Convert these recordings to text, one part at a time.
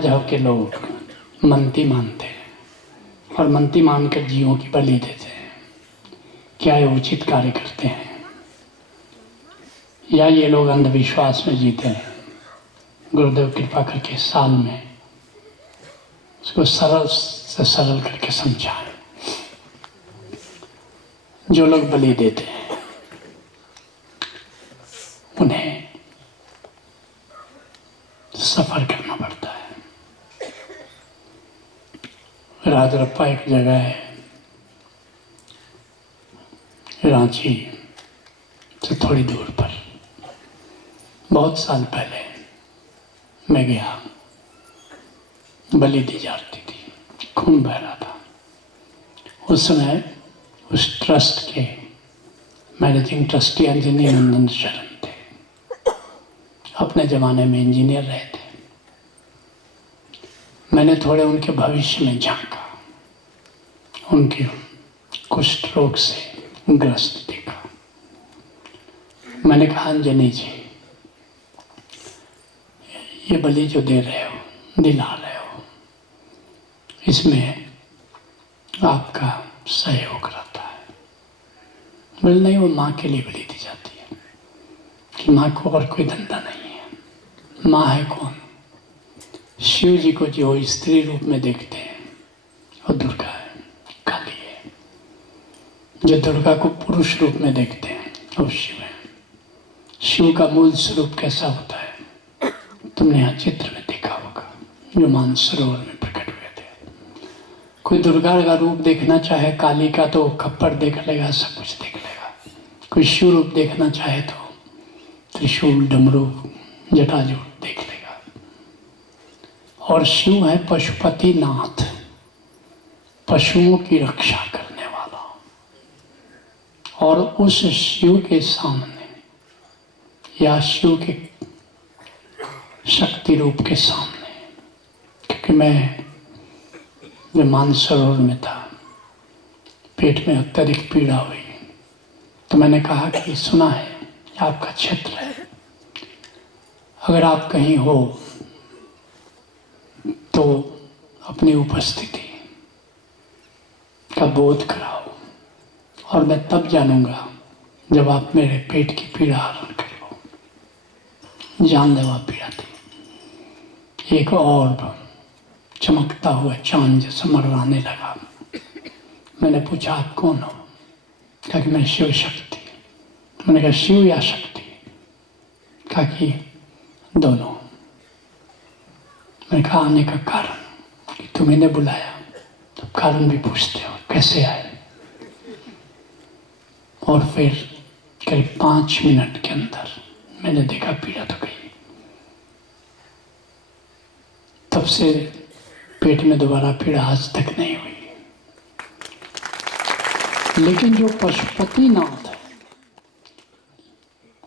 जहाँ के लोग मनती मानते हैं और मनती मानकर जीवों की बलि देते हैं, क्या ये उचित कार्य करते हैं या ये लोग अंधविश्वास में जीते हैं? गुरुदेव कृपा करके साल में उसको सरल से सरल करके समझाएं। जो लोग बलि देते हैं उन्हें सफर करना पड़ता है। राजरप्पा एक जगह है, रांची से थोड़ी दूर पर। बहुत साल पहले मैं गया, बलि दी जाती थी, खून बह रहा था। उस समय उस ट्रस्ट के मैनेजिंग ट्रस्टी अंजनी नंदन शरण थे। अपने ज़माने में इंजीनियर रहे थे। मैंने थोड़े उनके भविष्य में झांका, उनके कुष्ठ रोग से ग्रस्त देखा। मैंने कहा, अंजनी जी, ये बलि जो दे रहे हो, दिला रहे हो, इसमें आपका सहयोग रहता है। बोले नहीं, वो माँ के लिए बलि दी जाती है कि माँ को और कोई धंधा नहीं है। माँ है कौन? शिव जी को जो स्त्री रूप में देखते हैं वो दुर्गा है, काली है। जो दुर्गा को पुरुष रूप में देखते हैं वो शिव है। शिव का मूल स्वरूप कैसा होता है? तुमने यहाँ चित्र में देखा होगा, जो मानसरोवर में प्रकट हुए थे। कोई दुर्गा का रूप देखना चाहे काली का तो खप्पर देख लेगा, सब कुछ देख लेगा। कोई शिव रूप देखना चाहे तो त्रिशूल, डमरू, जटाजूट देख लेगा। और शिव है पशुपति नाथ, पशुओं की रक्षा करने वाला। और उस शिव के सामने या शिव के शक्ति रूप के सामने, क्योंकि मैं जब मानसरोवर में था, पेट में अत्यधिक पीड़ा हुई, तो मैंने कहा कि सुना है आपका क्षेत्र है, अगर आप कहीं हो तो अपनी उपस्थिति का बोध कराओ, और मैं तब जानूंगा जब आप मेरे पेट की पीड़ा हरण कर लो। जानलेवा पीड़ा थी। एक और चमकता हुआ चांद जैसा मर्राने लगा। मैंने पूछा, आप कौन हो? कहा कि मैं शिव शक्ति। मैंने कहा, शिव या शक्ति? कहा कि दोनों। मैंने कहा, आने का कारण कि तुम्हें ने बुलाया, तो कारण भी पूछते हो, कैसे आए? और फिर करीब 5 मिनट के अंदर मैंने देखा पीड़ा तो गई। तब से पेट में दोबारा पीड़ा आज तक नहीं हुई। लेकिन जो पशुपति नाथ है,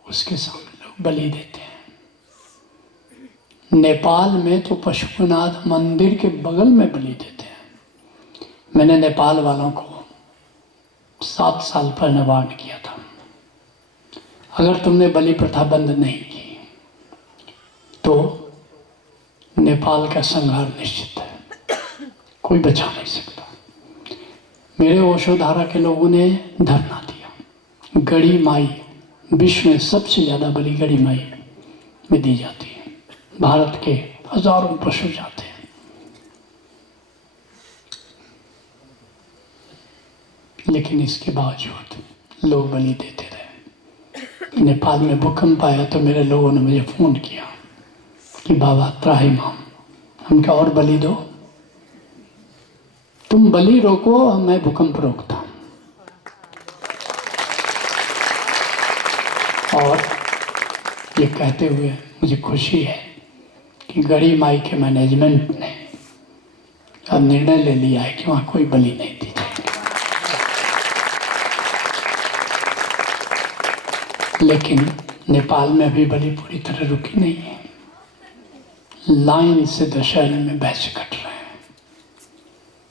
उसके सामने लोग बलि देते हैं। नेपाल में तो पशुपतिनाथ मंदिर के बगल में बलि देते हैं। मैंने नेपाल वालों को 7 साल पहले वार्न किया था, अगर तुमने बलि प्रथा बंद नहीं की तो नेपाल का संहार निश्चित है, कोई बचा नहीं सकता। मेरे ओशोधारा के लोगों ने धरना दिया। गढ़ी माई, विश्व में सबसे ज्यादा बलि गढ़ी माई में दी जाती है। भारत के हजारों पशु जाते हैं, लेकिन इसके बावजूद लोग बलि देते रहे। नेपाल में भूकंप आया तो मेरे लोगों ने मुझे फोन किया कि बाबा त्राहिमाम, हम क्या और बलि दो? तुम बलि रोको, मैं भूकंप रोकता हूं। और ये कहते हुए मुझे खुशी है कि गढ़ी माई के मैनेजमेंट ने अब निर्णय ले लिया है कि वहां कोई बलि नहीं दी जाएगी। लेकिन नेपाल में अभी बलि पूरी तरह रुकी नहीं है। लाइन से दशहरे में बैच कट रहे हैं।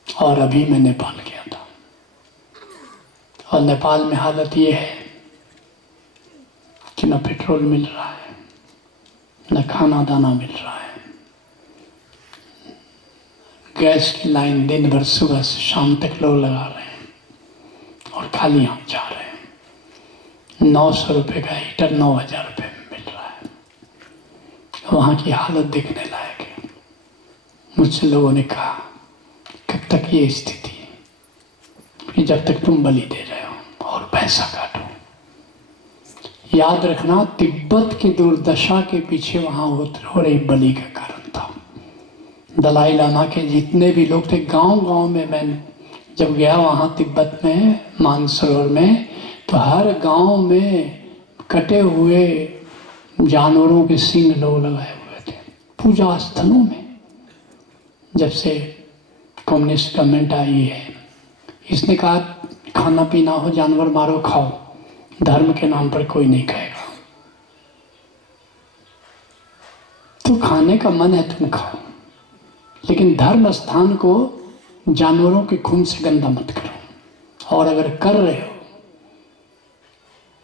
और अभी मैं नेपाल गया था, और नेपाल में हालत ये है कि न पेट्रोल मिल रहा है, न खाना दाना मिल रहा है, गैस की लाइन दिन भर सुबह से शाम तक लोग लगा रहे हैं और खाली हम जा रहे हैं। 900 रुपये का हीटर 9,000 रुपये में मिल रहा है। वहाँ की हालत देखने लायक है। मुझसे लोगों ने कहा कब तक ये स्थिति है कि जब तक तुम बलि दे रहे हो और पैसा काटो। याद रखना, तिब्बत की दुर्दशा के पीछे वहाँ हो रही बलि का कारण था। दलाई लामा के जितने भी लोग थे, गांव-गांव में मैं जब गया वहाँ तिब्बत में मानसरोवर में, तो हर गांव में कटे हुए जानवरों के सींग लोग लगाए हुए थे पूजा स्थलों में। जब से कम्युनिस्ट गवर्नमेंट आई है, इसने कहा खाना पीना हो जानवर मारो खाओ, धर्म के नाम पर कोई नहीं कहेगा। तो खाने का मन है तुम खाओ, लेकिन धर्म स्थान को जानवरों के खून से गंदा मत करो। और अगर कर रहे हो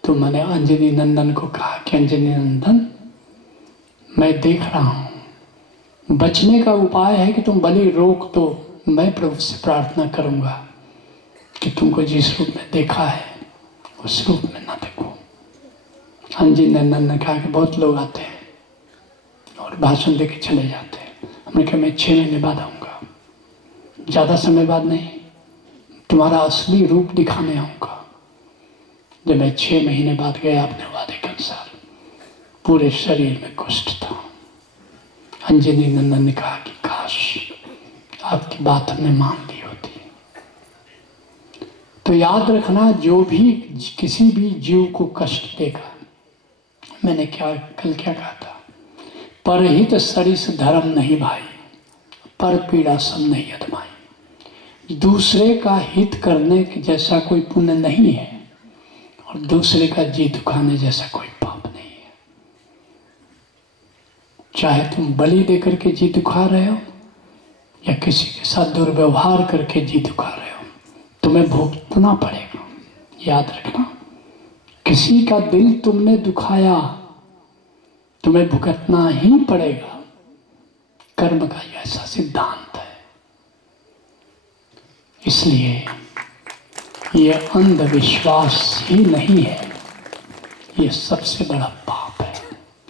तो मैंने अंजनी नंदन को कहा कि अंजनी नंदन, मैं देख रहा हूं, बचने का उपाय है कि तुम बलि रोक दो। मैं प्रभु से प्रार्थना करूंगा कि तुमको जिस रूप में देखा है उस रूप में ना देखो। अंजनी नंदन ने कहा कि बहुत लोग आते हैं और भाषण देके चले जाते हैं। हमने कहा मैं 6 महीने बाद आऊँगा, ज़्यादा समय बाद नहीं, तुम्हारा असली रूप दिखाने आऊँगा। जब मैं 6 महीने बाद गया अपने वादे के अनुसार, पूरे शरीर में कुष्ठ था। अंजनी नंदन ने कहा कि काश आपकी बात हमने मान ली होती। तो याद रखना, जो भी किसी भी जीव को कष्ट देगा, मैंने कल क्या कहा था, परहित सरिस धर्म नहीं भाई, पर पीड़ा सम नहीं अधमाई। दूसरे का हित करने के जैसा कोई पुण्य नहीं है और दूसरे का जी दुखाने जैसा कोई पाप नहीं है। चाहे तुम बलि देकर के जी दुखा रहे हो या किसी के साथ दुर्व्यवहार करके जी दुखा रहे हो, तुम्हें भुगतना पड़ेगा। याद रखना, किसी का दिल तुमने दुखाया, तुम्हें भुगतना ही पड़ेगा। कर्म का ऐसा सिद्धांत है। इसलिए ये अंधविश्वास ही नहीं है, ये सबसे बड़ा पाप